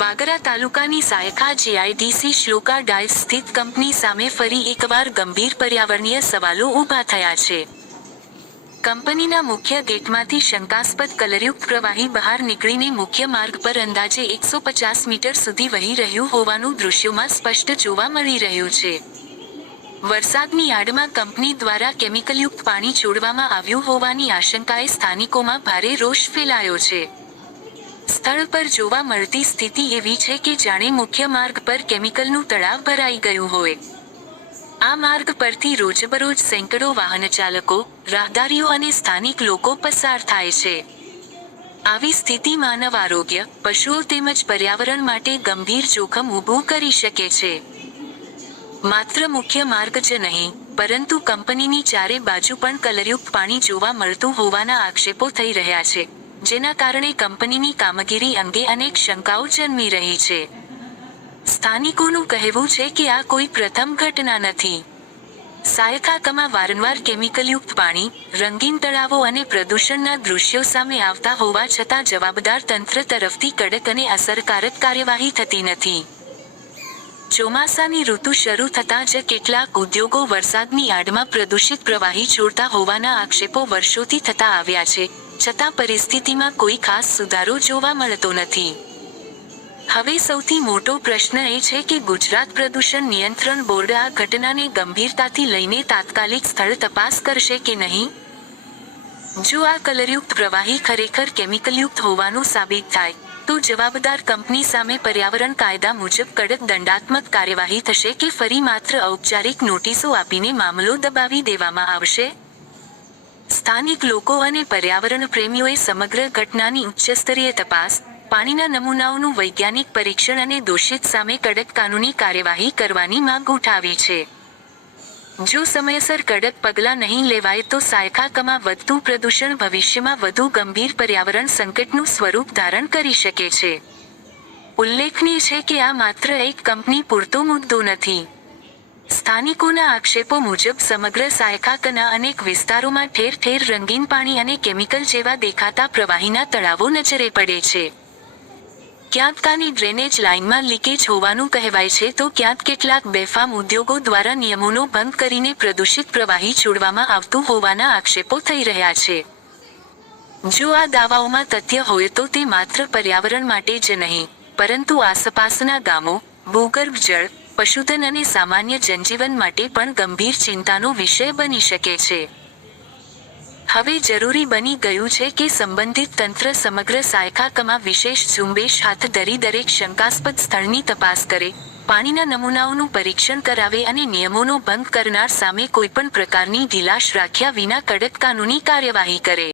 વાગરા તાલુકાની Saykha GIDC Shloka dice સ્થિત company સામે ફરી એકવાર ગંભીર પર્યાવરણીય સવાલો ઊભા થયા છે. કંપનીના મુખ્ય ગેટમાંથી શંકાસ્પદ કલરયુક્ત પ્રવાહી બહાર નીકળીને મુખ્ય માર્ગ પર અંદાજે 150 મીટર સુધી વહી રહ્યું હોવાનું દૃશ્યોમાં સ્પષ્ટ જોવા મળી રહ્યું છે. વરસાદની આડમાં કંપની દ્વારા કેમિકલયુક્ત પાણી છોડવામાં આવ્યું હોવાની આશંકાએ સ્થાનિકોમાં ભારે રોષ ફેલાયો છે. સ્થળ પર જોવા મળતી સ્થિતિ એવી છે કે જાણે મુખ્ય માર્ગ પર કેમિકલનું તળાવ ભરાઈ ગયું હોય. આ માર્ગ પરથી રોજબરોજ સેંકડો વાહનચાલકો, રાહદારીઓ અને સ્થાનિક લોકો પસાર થાય છે. આવી સ્થિતિ માનવ આરોગ્ય, પશુઓ તેમજ પર્યાવરણ માટે ગંભીર જોખમ ઊભું કરી શકે છે. માત્ર મુખ્ય માર્ગ જ નહીં, પરંતુ કંપનીની ચારે બાજુ પણ કલરયુક્ત પાણી જોવા મળતું હોવાના આક્ષેપો થઈ રહ્યા છે, જેના કારણે કંપનીની કામગીરી અંગે અનેક શંકાઓ જન્મી રહી છે. સ્થાનિકોનું કહેવું છે કે આ કોઈ પ્રથમ ઘટના નથી. સાયખામાં વારંવાર કેમિકલયુક્ત પાણી, રંગીન તળાવો અને પ્રદૂષણના દૃશ્યો સામે આવતા હોવા છતાં જવાબદાર તંત્ર તરફથી કડક અને અસરકારક કાર્યવાહી થતી નથી. ચોમાસાની ઋતુ શરૂ થતાં જ કેટલાક ઉદ્યોગો વરસાદની આડમાં પ્રદૂષિત પ્રવાહી છોડતા હોવાના આક્ષેપો વર્ષોથી થતા આવ્યા છે, છતાં પરિસ્થિતિમાં કોઈ ખાસ સુધારો જોવા મળતો નથી. હવે સૌથી મોટો પ્રશ્ન એ છે કે ગુજરાત પ્રદૂષણ નિયંત્રણ બોર્ડ આ ઘટનાને ગંભીરતાથી લઈને તાત્કાલિક સ્થળ તપાસ કરશે કે નહીં. જો આ કલરયુક્ત પ્રવાહી ખરેખર કેમિકલયુક્ત હોવાનું સાબિત થાય, તો જવાબદાર કંપની સામે પર્યાવરણ કાયદા મુજબ કડક દંડાત્મક કાર્યવાહી થશે કે ફરી માત્ર ઔપચારિક નોટિસો આપીને મામલો દબાવી દેવામાં આવશે. સ્થાનિક લોકો અને પર્યાવરણ પ્રેમીઓએ સમગ્ર ઘટનાની ઉચ્ચસ્તરીય તપાસ, પાણીના નમૂનાઓનું વૈજ્ઞાનિક પરીક્ષણ અને દોષિત સામે કડક કાનૂની કાર્યવાહી કરવાની માંગ ઉઠાવી છે. જો સમયસર કડક પગલાં નહીં લેવાય તો સાયખામાં વધતું પ્રદૂષણ ભવિષ્યમાં વધુ ગંભીર પર્યાવરણ સંકટનું સ્વરૂપ ધારણ કરી શકે છે. ઉલ્લેખનીય છે કે આ માત્ર એક કંપની પૂરતો મુદ્દો નથી. સ્થાનિકોના આક્ષેપો મુજબ સમગ્ર સાયખાના અનેક વિસ્તારોમાં ઠેર ઠેર રંગીન પાણી અને કેમિકલ જેવા દેખાતા પ્રવાહીના તળાવો નજરે પડે છે. ક્યાંક કાની ડ્રેનેજ લાઇનમાં લીકેજ હોવાનું કહેવાય છે તો ક્યાંક કેટલાક બેફામ ઉદ્યોગો દ્વારા નિયમોનો ભંગ કરીને પ્રદૂષિત પ્રવાહી છોડવામાં આવતું હોવાના આક્ષેપો થઈ રહ્યા છે. જો આ દાવાઓમાં તથ્ય હોય તો તે માત્ર પર્યાવરણ માટે જ નહીં, પરંતુ આસપાસના ગામો, ભૂગર્ભ જળ, પશુધન અને સામાન્ય જનજીવન માટે પણ ગંભીર ચિંતાનો વિષય બની શકે છે. હવે જરૂરી બની ગયું છે કે સંબંધિત તંત્ર સમગ્ર સાયખામાં વિશેષ ઝુંબેશ હાથ ધરી દરેક શંકાસ્પદ સ્થળની તપાસ કરે, પાણીના નમૂનાઓનું પરીક્ષણ કરાવે અને નિયમોનો ભંગ કરનાર સામે કોઈપણ પ્રકારની ઢીલાશ રાખ્યા વિના કડક કાનૂની કાર્યવાહી કરે.